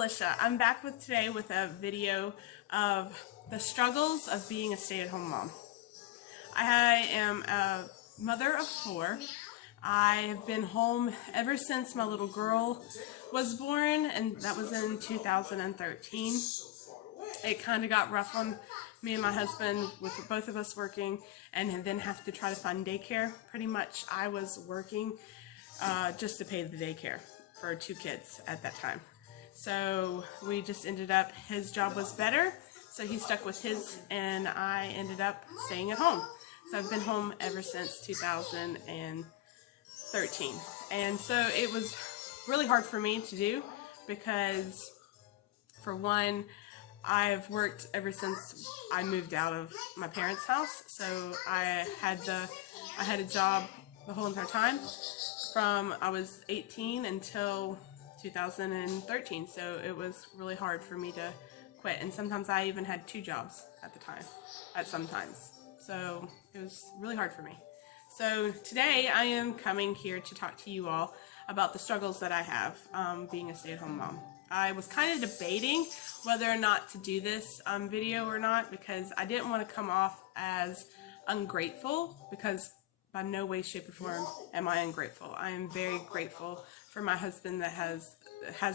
Alicia. I'm back today with a video of the struggles of being a stay-at-home mom. I am a mother of 4. I have been home ever since my little girl was born, and that was in 2013. It kind of got rough on me and my husband with both of us working, and then have to try to find daycare. Pretty much I was working just to pay the daycare for 2 kids at that time. So we just ended up, his job was better, so he stuck with his, and I ended up staying at home. So I've been home ever since 2013. And so it was really hard for me to do because, for one, I've worked ever since I moved out of my parents' house. So I had a job the whole entire time from I was 18 until 2013. So it was really hard for me to quit. And sometimes I even had 2 jobs at the time, at some times. So it was really hard for me. So today I am coming here to talk to you all about the struggles that I have being a stay-at-home mom. I was kind of debating whether or not to do this video or not, because I didn't want to come off as ungrateful, because by no way, shape, or form am I ungrateful. I am very grateful for my husband that has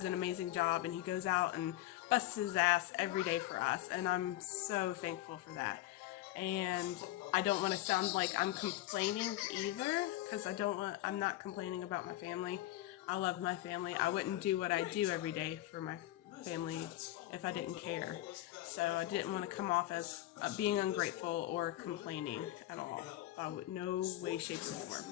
an amazing job, and he goes out and busts his ass every day for us, and I'm so thankful for that. And I don't want to sound like I'm complaining either, because I'm not complaining about my family. I love my family. I wouldn't do what I do every day for my family if I didn't care. So I didn't want to come off as being ungrateful or complaining at all. No way, shape, or form.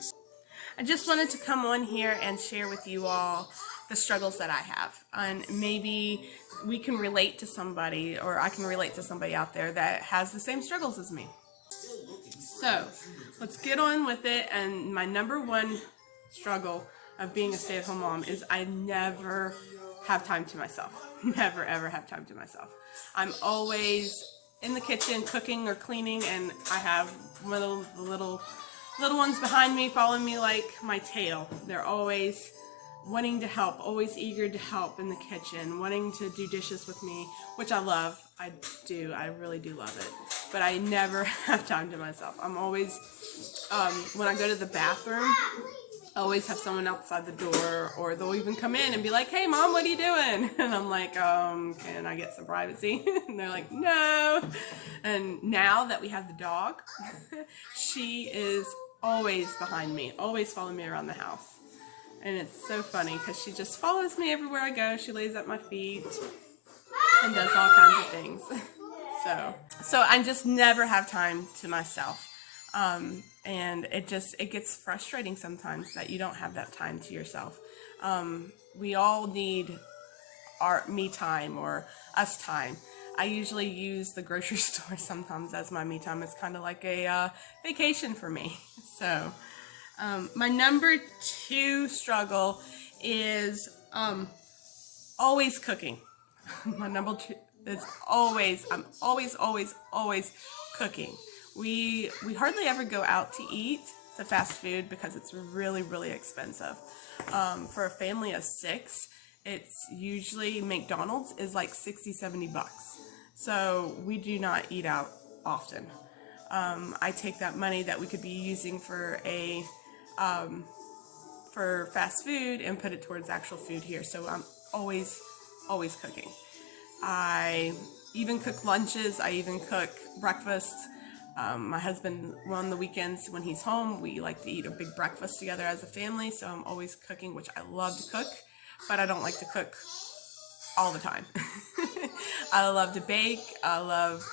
I just wanted to come on here and share with you all the struggles that I have. And maybe we can relate to somebody, or I can relate to somebody out there that has the same struggles as me. So let's get on with it. And my number one struggle of being a stay-at-home mom is I never have time to myself. Never ever have time to myself. I'm always in the kitchen cooking or cleaning, and I have little ones behind me following me like my tail. They're always wanting to help, always eager to help in the kitchen, wanting to do dishes with me, which I love. I do. I really do love it. But I never have time to myself. I'm always, when I go to the bathroom, I always have someone outside the door, or they'll even come in and be like, "Hey mom, what are you doing?" And I'm like, "Can I get some privacy?" And they're like, "No." And now that we have the dog, she is always behind me, always following me around the house. And it's so funny because she just follows me everywhere I go. She lays at my feet and does all kinds of things. So I just never have time to myself. And it gets frustrating sometimes that you don't have that time to yourself. We all need our me time, or us time. I usually use the grocery store sometimes as my me time. It's kind of like a vacation for me. So my number 2 struggle is always cooking. My number 2 is I'm always cooking. We hardly ever go out to eat to fast food because it's really, really expensive. For a family of 6, it's usually McDonald's is like $60-70. So we do not eat out often. I take that money that we could be using for for fast food and put it towards actual food here. So I'm always cooking. I even cook lunches. I even cook breakfast. My husband, on the weekends when he's home, we like to eat a big breakfast together as a family. So I'm always cooking, which I love to cook, but I don't like to cook all the time. I love to bake. I love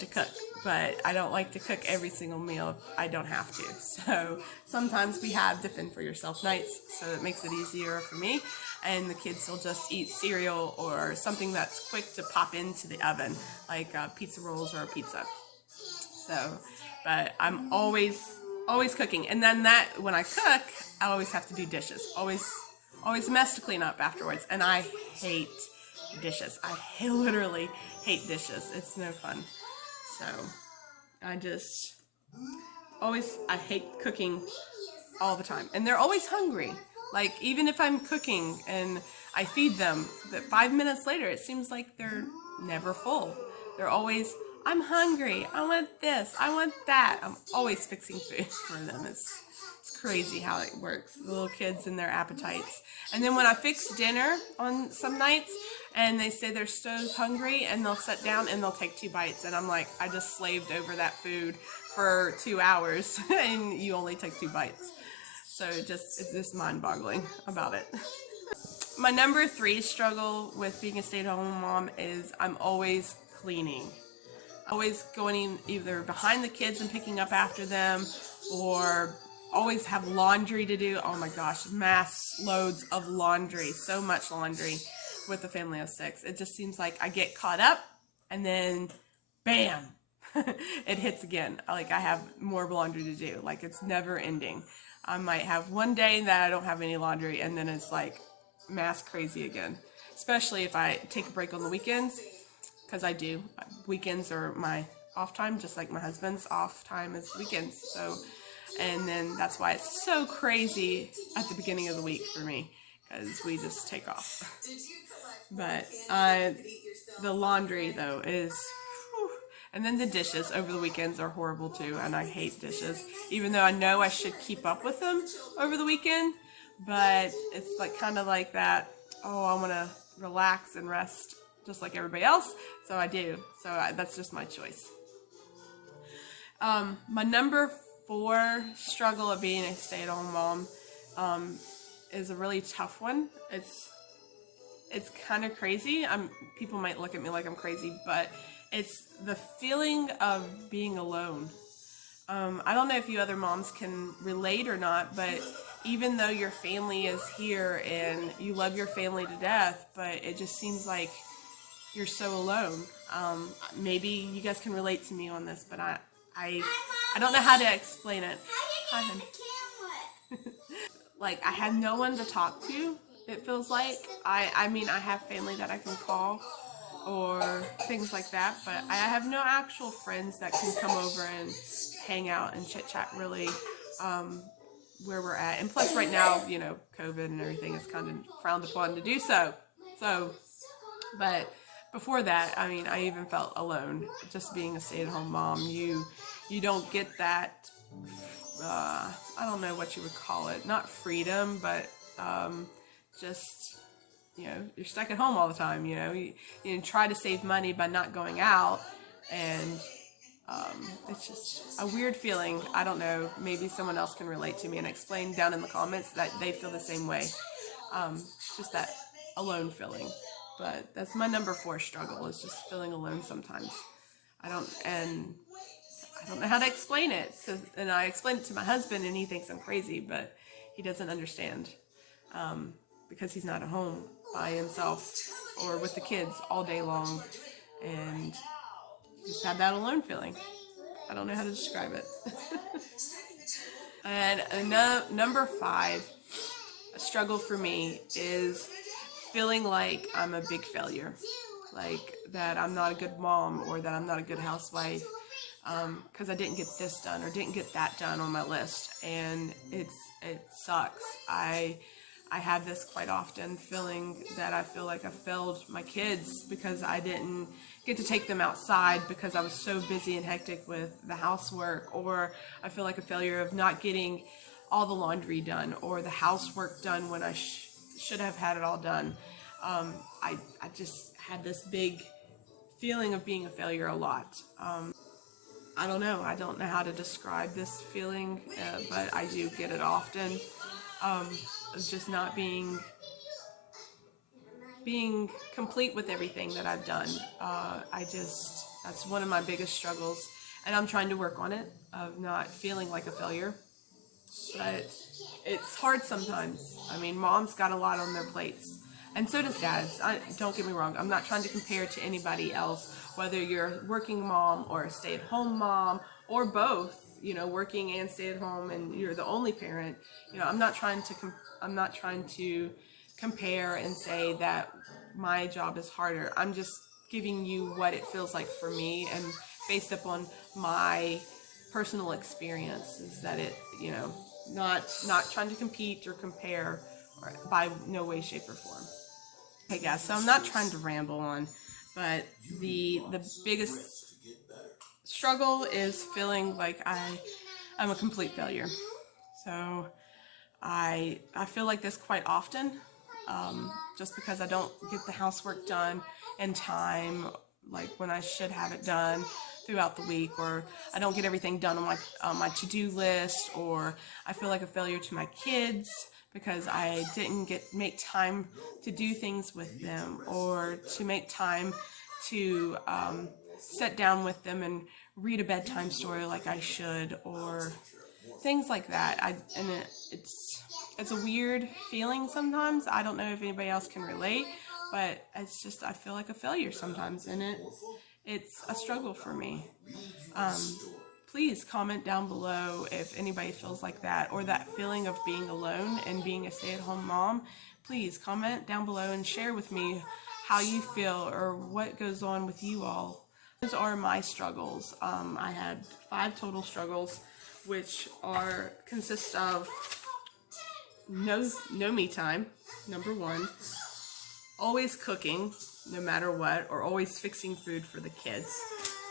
to cook, but I don't like to cook every single meal if I don't have to. So sometimes we have defend for yourself nights, so it makes it easier for me. And the kids will just eat cereal or something that's quick to pop into the oven, like pizza rolls or a pizza. So, but I'm always cooking. And then when I cook, I always have to do dishes. Always a mess to clean up afterwards. And I hate dishes. I literally hate dishes. It's no fun. So I hate cooking all the time. And they're always hungry. Like, even if I'm cooking and I feed them, but 5 minutes later, it seems like they're never full. They're always, I'm hungry. I want this. I want that. I'm always fixing food for them. It's crazy how it works. The little kids and their appetites. And then when I fix dinner on some nights and they say they're so hungry and they'll sit down and they'll take 2 bites. And I'm like, I just slaved over that food for 2 hours and you only take 2 bites. So it's just mind-boggling about it. My number 3 struggle with being a stay-at-home mom is I'm always cleaning. Always going either behind the kids and picking up after them, or always have laundry to do. Oh my gosh, mass loads of laundry. So much laundry with a family of 6. It just seems like I get caught up and then bam, it hits again. Like I have more laundry to do. Like it's never ending. I might have one day that I don't have any laundry and then it's like mass crazy again. Especially if I take a break on the weekends, because I do. Weekends are my off time, just like my husband's off time is weekends. So, and then that's why it's so crazy at the beginning of the week for me, because we just take off. But the laundry though is, whew. And then the dishes over the weekends are horrible too, and I hate dishes, even though I know I should keep up with them over the weekend. But it's like kind of like that, oh, I want to relax and rest just like everybody else, so I do. So that's just my choice. My number 4 struggle of being a stay-at-home mom is a really tough one. It's kind of crazy. People might look at me like I'm crazy, but it's the feeling of being alone. I don't know if you other moms can relate or not, but even though your family is here and you love your family to death, but it just seems like you're so alone. Maybe you guys can relate to me on this, but I don't know how to explain it. Hi, honey. Like I have no one to talk to. It feels like I mean I have family that I can call or things like that, but I have no actual friends that can come over and hang out and chit chat really where we're at. And plus right now, you know, COVID and everything is kind of frowned upon to do so. But before that, I mean, I even felt alone just being a stay-at-home mom. You don't get that I don't know what you would call it, not freedom, but just, you know, you're stuck at home all the time. You know, you try to save money by not going out, and it's just a weird feeling. I don't know, maybe someone else can relate to me and explain down in the comments that they feel the same way. Just that alone feeling. But that's my number 4 struggle, is just feeling alone sometimes. I don't know how to explain it. And I explain it to my husband and he thinks I'm crazy, but he doesn't understand because he's not at home by himself or with the kids all day long, and just have that alone feeling. I don't know how to describe it. And number 5 struggle for me is feeling like I'm a big failure, like that I'm not a good mom or that I'm not a good housewife because I didn't get this done or didn't get that done on my list, and it sucks. I have this quite often, feeling that I feel like I failed my kids because I didn't get to take them outside because I was so busy and hectic with the housework, or I feel like a failure of not getting all the laundry done or the housework done when I should have had it all done. I just had this big feeling of being a failure a lot. I don't know how to describe this feeling, but I do get it often. Just not being complete with everything that I've done. That's one of my biggest struggles, and I'm trying to work on it, of not feeling like a failure. But it's hard sometimes. I mean, moms got a lot on their plates, and so does dads. Don't get me wrong. I'm not trying to compare to anybody else, whether you're a working mom or a stay-at-home mom or both, you know, working and stay-at-home, and you're the only parent. You know, I'm not trying to compare and say that my job is harder. I'm just giving you what it feels like for me, and based upon my personal experience, is that it, you know, not trying to compete or compare, or by no way, shape, or form. Okay guys, so I'm not trying to ramble on, but the biggest struggle is feeling like I'm a complete failure. So I feel like this quite often, just because I don't get the housework done in time, like when I should have it done throughout the week, or I don't get everything done on my to-do list, or I feel like a failure to my kids because I didn't make time to do things with them, or to make time to sit down with them and read a bedtime story like I should, or things like that. It's a weird feeling sometimes. I don't know if anybody else can relate, but it's just I feel like a failure sometimes, and it's a struggle for me. Um, Please comment down below if anybody feels like that, or that feeling of being alone and being a stay-at-home mom. Please comment down below and share with me how you feel or what goes on with you all. Those are my struggles. I had 5 total struggles, which consist of no me time, number 1, always cooking no matter what, or always fixing food for the kids.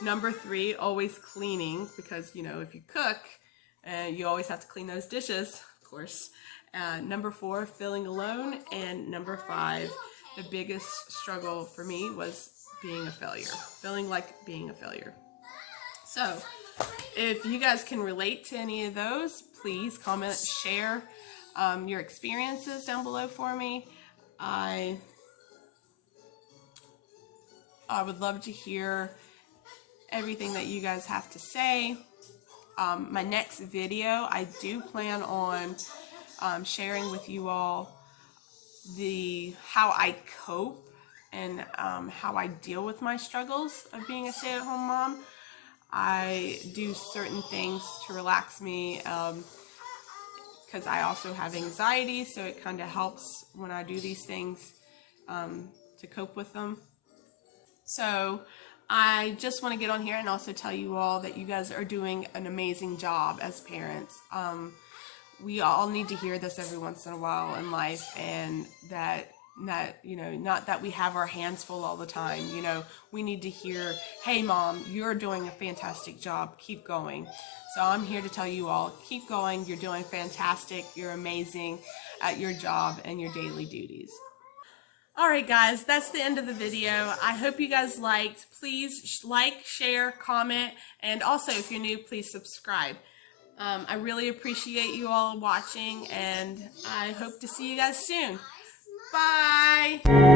Number 3, always cleaning, because if you cook, you always have to clean those dishes, of course. Number 4, feeling alone, and number 5, the biggest struggle for me was being a failure, feeling like being a failure. So if you guys can relate to any of those, please comment, share your experiences down below for me. I would love to hear everything that you guys have to say. My next video, I do plan on sharing with you all how I cope and how I deal with my struggles of being a stay-at-home mom. I do certain things to relax me, because I also have anxiety, so it kind of helps when I do these things to cope with them. So I just want to get on here and also tell you all that you guys are doing an amazing job as parents. We all need to hear this every once in a while in life, and that not that we have our hands full all the time. We need to hear, hey mom, you're doing a fantastic job, keep going. So I'm here to tell you all, keep going, you're doing fantastic, you're amazing at your job and your daily duties. Alright guys, that's the end of the video. I hope you guys liked. Please like, share, comment, and also if you're new, please subscribe. I really appreciate you all watching, and I hope to see you guys soon. Bye!